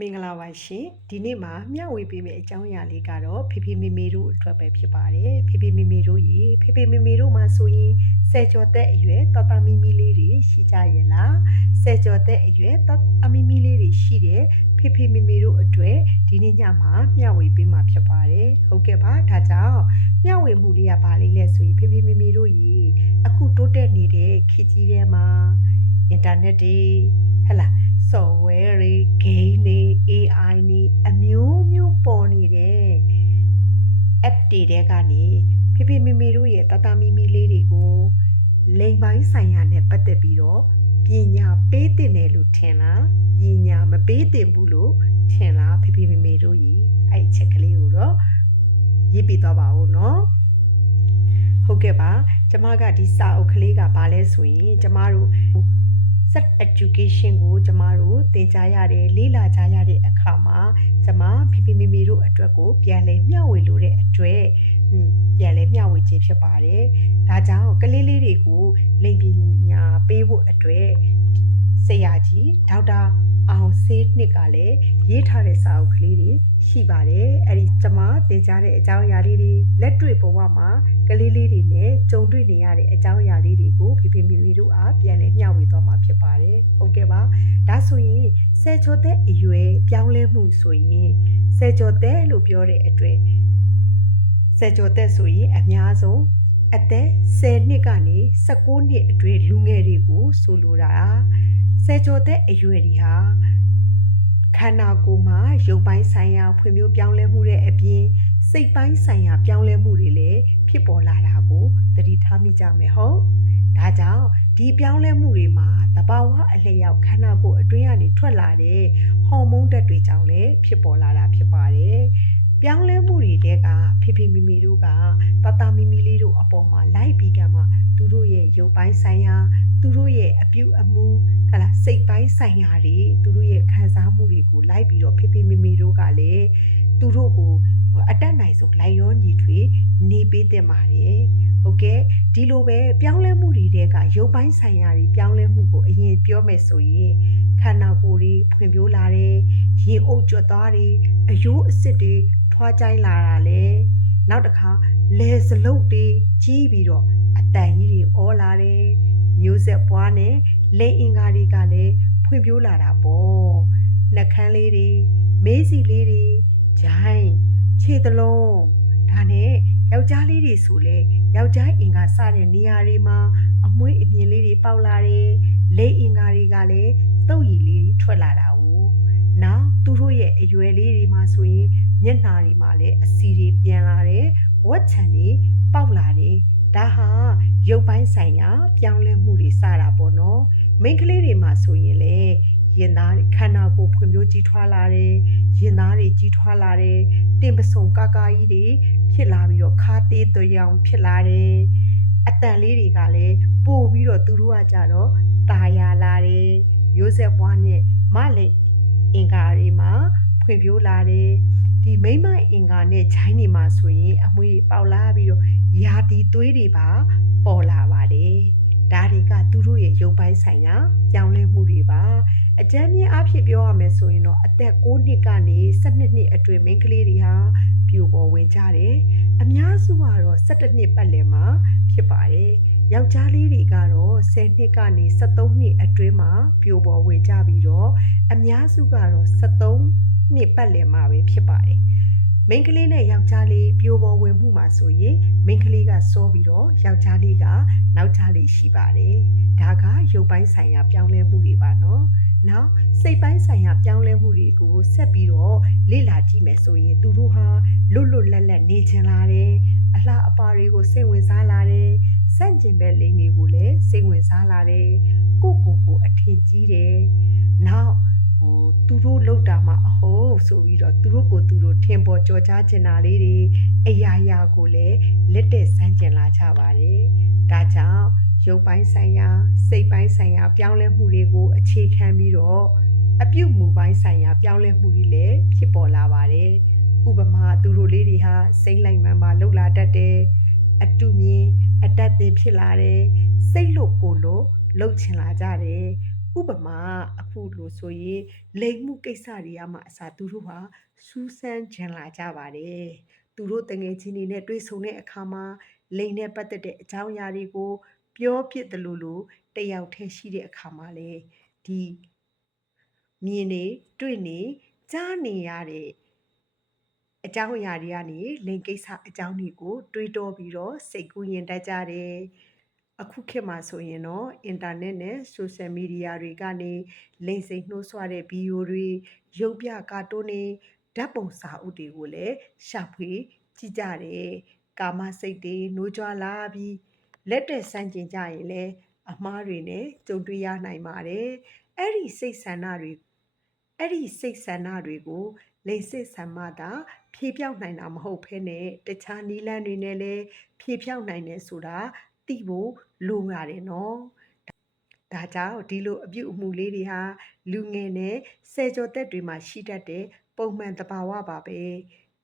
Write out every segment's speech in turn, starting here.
မင်္ဂလာပါရှင်ဒီနေ့မှာမျှဝေပေးမယ့်အကြောင်းအရာလေးကတော့ဖေဖေမေမေတို့အတွက်ပဲဖြစ်ပါတယ်ဖေဖေမေမေတို့ရေဖေဖေမေမေတို့မှာဆိုရင်ဆယ်ကျော်သက်အရွယ်တတမီမီလေးတွေရှိကြရဲ့လားဆယ်ကျော်သက်အရွယ်တတမီမီလေးတွေရှိတဲ့ဖေဖေမေမေတို့အတွက်ဒီနေ့ညမှာမျှဝေပေးမှာဖြစ်ပါတယ်ဟုတ်ကဲ့ပါဒါကြောင့်မျှဝေမှုလေးကဘာလေးလဲဆိုရင်ဖေဖေမေမေတို့ရေအခုတိုးတက်နေတဲ့ခေတ်ကြီးထဲမှာအင်တာနက်တွေဟဲ့လား software တွေ ထဲကနေဖေဖေမေမေတို့ရဲ့တတမီမီလေးတွေကိုလိမ်ပိုင်းဆိုင်ရာနဲ့ပတ်သက်ပြီးတော့ပညာပေးတင်တယ်လို့ထင်လားပညာမပေးတင်ဘူးလို့ထင်လားဖေဖေမေမေတို့ကြီးအဲ့ချက်ကလေးကိုတော့ရေးပြီးတော့ပါဦးနော်ဟုတ်ကဲ့ပါကျမကဒီစာအုပ်ကလေးကဘာလဲဆိုရင်ကျမတို့ set education ကိုကျမတို့သင်ကြားရတယ်လေ့လာကြရတဲ့အခါမှာကျမဖေဖေမေမေတို့အတွက်ကိုပြန်လဲမျှဝေလို့တဲ့အတွက်ဟွန်းပြန်လဲမျှဝေခြင်းဖြစ်ပါတယ်။ဒါကြောင့်ကလေးလေးတွေကိုလိမ်ပညာပေးဖို့အတွက်ဆရာကြီးဒေါက်တာအောင်ဆေး နှစ်ကလည်းရေးထားတဲ့စာအုပ်ကလေးတွေရှိပါတယ်။အဲ့ဒီကျမသင်ကြားတဲ့အကြောင်းအရာလေးတွေလက်တွေ့ဘဝမှာကလေးလေးတွေနဲ့ကြုံတွေ့နေရတဲ့အကြောင်းအရာလေးတွေကိုဖေဖေမေမေတို့အားပြန်လဲမျှဝေသွားမှာဖြစ်ပါတယ်။ဟုတ်ကဲ့ပါ။ဒါဆိုရင်ဆယ်ကျော်တဲ့အရွယ်ပြောင်းလဲမှုဆိုရင်ဆယ်ကျော်တဲ့လို့ပြောတဲ့အတွက်ဆယ်ကျော်တဲ့ဆိုရင်အများဆုံးအသက်10နှစ်ကနေ19နှစ်အတွင်းလူငယ်တွေကိုဆိုလိုတာဆယ်ကျော်တဲ့အရွယ်တွေဟာခ န္ဓာကိုယ်မှာရုပ်ပိုင်းဆိုင်ရာဖွံ့ဖြိုးပြောင်းလဲမှုတဲ့အပြင်စိတ်ပိုင်းဆိုင်ရာပြောင်းလဲမှုတွေလည်းဖြစ်ပေါ်လာတာကိုသတိထားမိကြမယ်ဟုတ်ဒါကြောင့်ဒီပြောင်းလဲမှုတွေမှာတဘာဝအလျောက်ခန္ဓာကိုယ်အတွင်းကနေထွက်လာတဲ့ဟော်မုန်းဓာတ်တွေကြောင့်လည်းဖြစ်ပေါ်လာတာဖြစ်ပါတယ်ပြောင်းလဲမှုတွေတဲကဖေဖေမီမီတို့ကတတမီမီလေးတို့အပေါ်မှာလိုက်ပြီးကမှသူတို့ရဲ့ရုပ်ပိုင်းဆိုင်ရာ သူတို့ရဲ့အပြုအမူဟလာစိတ်ပိုင်းဆိုင်ရာတွေသူတို့ရဲ့ခံစားမှုတွေ ကိုလိုက်ပြီးတော့ဖေဖေမီမီတို့ကလည်းသူတို့ကိုအတက်နိုင်ဆုံးလိုက်ရောညီထွေနေပေးတင်ပါတယ်ဟုတ်ကဲ့ဒီလိုပဲပြောင်းလဲမှုတွေတဲကရုပ်ပိုင်းဆိုင်ရာတွေပြောင်းလဲမှုကိုအရင်ပြောမယ်ဆိုရင်ခန္ဓာကိုယ်တွေဖွံ့ဖြိုးလာတယ်ရေအုပ်ကြွသွားတွေအယိုးအစစ်တွေထွားကြိုင်းလာတာလေနောက်တစ်ခါလေစလုတ်တွေကြီးပြီးတော့အတန်ကြီးတွေအောလာတယ်မျိုးဆက်ပွားနဲ့လိန်အင်္ဂါတွေကလည်းဖွံ့ဖြိုးလာတာပေါ့နှက်ခမ်းလေးတွေမေး စီလေးတွေဂျိုင်းခြေသလုံးဒါနဲ့ယောက်ျားလေးတွေဆိုလဲယောက်ျားအင်္ဂါစတဲ့နေရာတွေမှာအမွှေးအမြင်လေးတွေပေါက်လာတယ်လိန်အင်္ဂါတွေကလည်းတုတ်ရည်လေးတွေထွက်လာတာနောက်သူတို့ရဲ့အရွယ်လေးတွေမှာဆိုရင်မျက်နှာတွေမှာလည်းအစီတွေပြန်လာတယ်ဝက်ချံတွေပေါက်လာတယ်ဒါဟာရုပ်ပိုင်းဆိုင်ရာ ပြောင်းလဲမှုတွေစတာပေါ့နော်မိန်းကလေးတွေမှာဆိုရင်လေ ရင်သားခန္ဓာကိုယ်ဖွံ့ဖြိုးကြီးထွားလာတယ်ရင်သားတွေကြီးထွားလာတယ်တင်ပစုံကာကာကြီးတွေဖြစ်လာပြီးတော့ခါသေးသွေးရောင်ဖြစ်လာတယ်အတန်လေးတွေကလည်းပို့ပြီးတော့သူတို့ကကြတော့ตาရလာတယ်မျိုးဆက်ပွားနဲ့မလည်းအင်္ဂါတွေမှာဖွံ့ဖြိုးလာတယ်ဒီမိမ့်မအင်္ဂါနဲ့ခြိုင်းနေမှာဆိုရင်အမွှေးပေါက်လာပြီးတော့ယာတီသွေးတွေပါပေါ်လာပါတယ် ဒါတွေကသူတို့ရဲ့ရုပ်ပိုင်းဆိုင်ရာပြောင်းလဲမှုတွေပါအကြမ်းမြင့်အဖြစ်ပြောရမယ်ဆိုရင်တော့အသက်6နှစ်ကနေ12နှစ်အတွင်းမိန်းကလေးတွေဟာပြိုပေါ်ဝင်ကြတယ်အများစုကတော့17နှစ်ပတ်လည်မှာဖြစ်ပါတယ်ယောက်ျားလေးတွေကတော့10နှစ်ကနေ73နှစ်အတွင်းမှာပြိုပေါ်ဝင်ကြပြီးတော့အများစုကတော့73နှစ်ပတ်လည်မှာပဲဖြစ်ပါတယ်။ မိန်းကလေးနဲ့ယောက်ျားလေးပြိုပေါ်ဝင်မှုမှာဆိုရင်မိန်းကလေးကစောပြီးတော့ယောက်ျားလေးကနောက်ချလေးရှိပါတယ်။ဒါကရုပ်ပိုင်းဆိုင်ရာပြောင်းလဲမှုတွေပါနော်။နောက်စိတ်ပိုင်းဆိုင်ရာပြောင်းလဲမှုတွေကိုဆက်ပြီးတော့လေ့လာကြည့်မယ်ဆိုရင်သူတို့ဟာလွတ်လွတ်လပ်လပ်နေချင်လာတယ်။အလှအပတွေကိုစိတ်ဝင်စားလာတယ်။စန့်ကျင်ဘက်လိန်တွေကိုလည်းစိတ်ဝင်စားလာတယ်။ကိုကိုကိုအထင်ကြီးတယ်။နောက်ဟိုသူတို့လောက်တာမှအဟုတ် ဆိုပြီးတော့သူတို့ကိုသူတို့ထင်ပေါ်ကြော်ကြားချင်တာလေးတွေအရာရာကိုလည်းလက်တဲ့စမ်းကျင်လာကြပါတယ်။ဒါကြောင့်ရုပ်ပိုင်းဆိုင်ရာစိတ်ပိုင်းဆိုင်ရာပြောင်းလဲမှုတွေကိုအခြေခံပြီးတော့အပြုတ်မူပိုင်းဆိုင်ရာပြောင်းလဲမှုတွေလည်းဖြစ်ပေါ်လာပါတယ်။ဥပမာသူတို့လေးတွေဟာစိမ့်လိုက်မှန်ပါလှုပ်လာတတ်တယ်။အတူမြင်အတက်တင်ဖြစ်လာတယ်။စိတ်လို့ကိုလို့လှုပ်ချင်လာကြတယ်။ဥပမာအ အခုလို့ဆိုရင်လိမ်မှုကိစ္စတွေကမှအစားသူတို့ဟာစူးစမ်းကြံလာကြပါတယ်သူတို့တငယ်ချင်းတွေနဲ့တွေ့ဆုံတဲ့အခါမှာလိမ်နဲ့ပတ်သက်တဲ့အကြောင်းအရာတွေကို ပြောပြတယ်လို့လို့တယောက်တည်းရှိတဲ့အခါမှာလေဒီမြင်နေတွေ့နေကြားနေရတဲ့အကြောင်းအရာတွေကနေလိမ်ကိစ္စအကြောင်းတွေကိုတွေးတောပြီးတော့စိတ်ကူးရင်တတ်ကြတယ် အခုခေတ်မှာဆိုရင်တော့အင်တာနက်နဲ့ဆိုရှယ်မီဒီယာတွေကနေလိမ်စိမ်နှိုးဆွတဲ့ဗီဒီယိုတွေရုပ်ပြကာတွန်းတွေဓာတ်ပုံစာအုပ်တွေကိုလည်းရှာဖွေကြည့်ကြတယ်ကာမစိတ်တွေနှိုးကြွလာပြီးလက်တက်ဆန့်ကျင်ကြရင်လည်းအမားတွေနဲ့ကြုံတွေ့ရနိုင်ပါတယ်အဲ့ဒီစိတ်ဆန္ဒတွေအဲ့ဒီစိတ်ဆန္ဒတွေကိုလိမ်စစ်ဆံမတာဖြေပြောက်နိုင်တာမဟုတ်ဘဲနဲ့တခြားနီလန်းတွေနဲ့လည်းဖြေပြောက်နိုင်တယ်ဆိုတာ သိဖို့လိုရတယ်နော်ဒါကြောင့်ဒီလိုအပြုအမူလေးတွေဟာလူငယ်နဲ့ဆယ်ကျော်သက်တွေမှာရှိတတ်တဲ့ပုံမှန်သဘာဝပါပဲ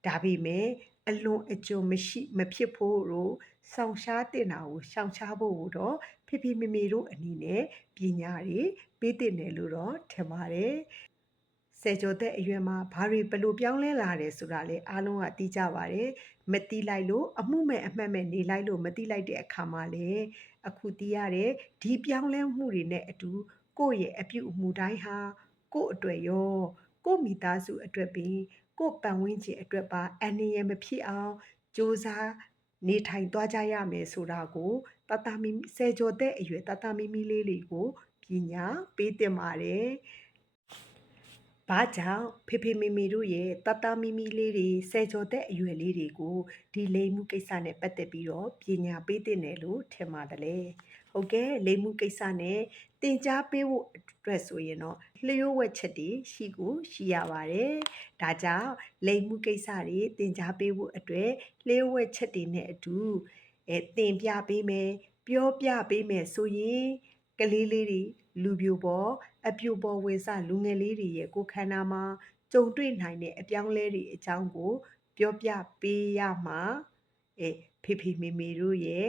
ဒါပေမဲ့အလွန်အကျွံမရှိမဖြစ်ဖို့တို့ဆောင်ရှားတင်တာကိုရှောင်ရှားဖို့တော့ဖေဖေမေမေတို့အနေနဲ့ပညာတွေပေးတင်တယ်လို့တော့ထင်ပါတယ် ဆယ်ကျော်သက်အရွယ်မှာဘာတွေဘလို့ပြောင်းလဲလာတယ်ဆိုတာလေအားလုံးကသိကြပါတယ်မတိလိုက်လို့အမှုမဲ့အမှတ်မဲ့နေလိုက်လို့မတိလိုက်တဲ့အခါမှာလေအခုသိရတဲ့ဒီပြောင်းလဲမှုတွေနဲ့အတူကိုယ့်ရဲ့အပြုအမူတိုင်းဟာကိုယ့်အတွက်ရောကိုယ့်မိသားစုအတွက်ပင်ကိုယ့်ပတ်ဝန်းကျင်အတွက်ပါအန္တရာယ်မဖြစ်အောင်စ조사နေထိုင်သွားကြရမယ်ဆိုတာကိုတတမီဆယ်ကျော်တဲ့အရွယ်တတမီမီလေးတွေကိုပညာပေးတင်ပါတယ်။ ဘာကြောင့်ဖေဖေမေမေတို့ရဲ့တတမီမီလေးတွေဆယ်ကျော်တဲ့အရွယ်လေးတွေကိုဒီလိမ်မှုကိစ္စနဲ့ပတ်သက်ပြီးတော့ပညာပေးတင်တယ်လို့ထင်ပါတယ်လေ။ဟုတ်ကဲ့လိမ်မှုကိစ္စနဲ့တင် जा ပေးဖို့အတွက်ဆိုရင်တော့လျှို့ဝှက်ချက်တွေရှိကိုရှိရပါတယ်။ဒါကြောင့်လိမ်မှုကိစ္စတွေတင် जा ပေးဖို့အတွက်လျှို့ဝှက်ချက်တွေနဲ့အတူအဲတင်ပြပေးမယ်ပြောပြပေးမယ်ဆိုရင်ကလေးလေးတွေလူပြိုပေါ် အပြိုပေါ်ဝေစလူငယ်လေးတွေရဲ့ကိုယ်ခန္ဓာမှာကြုံတွေ့နိုင်တဲ့အပြောင်းလဲတွေအကြောင်းကို ပြောပြပေးရမှာအဲဖေဖေမေမေတို့ရဲ့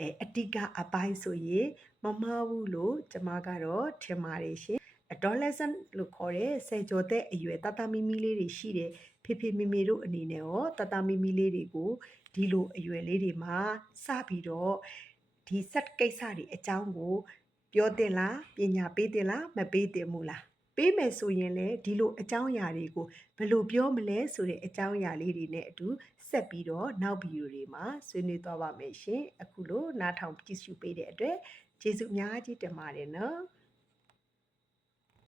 အဲအတိကအပိုင်းဆိုရင်မမဘူးလို့ကျမကတော့ထင်ပါတယ်ရှင် adolescent လို့ခေါ်တဲ့ဆယ်ကျော်သက်အရွယ်တတမီမီလေးတွေရှိတယ်ဖေဖေမေမေတို့အနေနဲ့ရောတတမီမီလေးတွေကိုဒီလိုအရွယ်လေးတွေမှာစပြီးတော့ဒီ set ကိစ္စတွေအကြောင်းကို ပြောတင်လားပညာပေးတင်လားမပေးတင်ဘူးလားပေးမယ်ဆိုရင်လည်းဒီလိုအကြောင်းအရာတွေကိုဘယ်လိုပြောမလဲဆိုတဲ့အကြောင်းအရာလေးတွေနဲ့အတူဆက်ပြီးတော့နောက်ဗီဒီယိုတွေမှာဆွေးနွေးသွားပါမယ်ရှင်အခုလိုနားထောင်ကြည့်ရှုပေးတဲ့အတွက်ကျေးဇူးအများကြီးတင်ပါတယ်နော်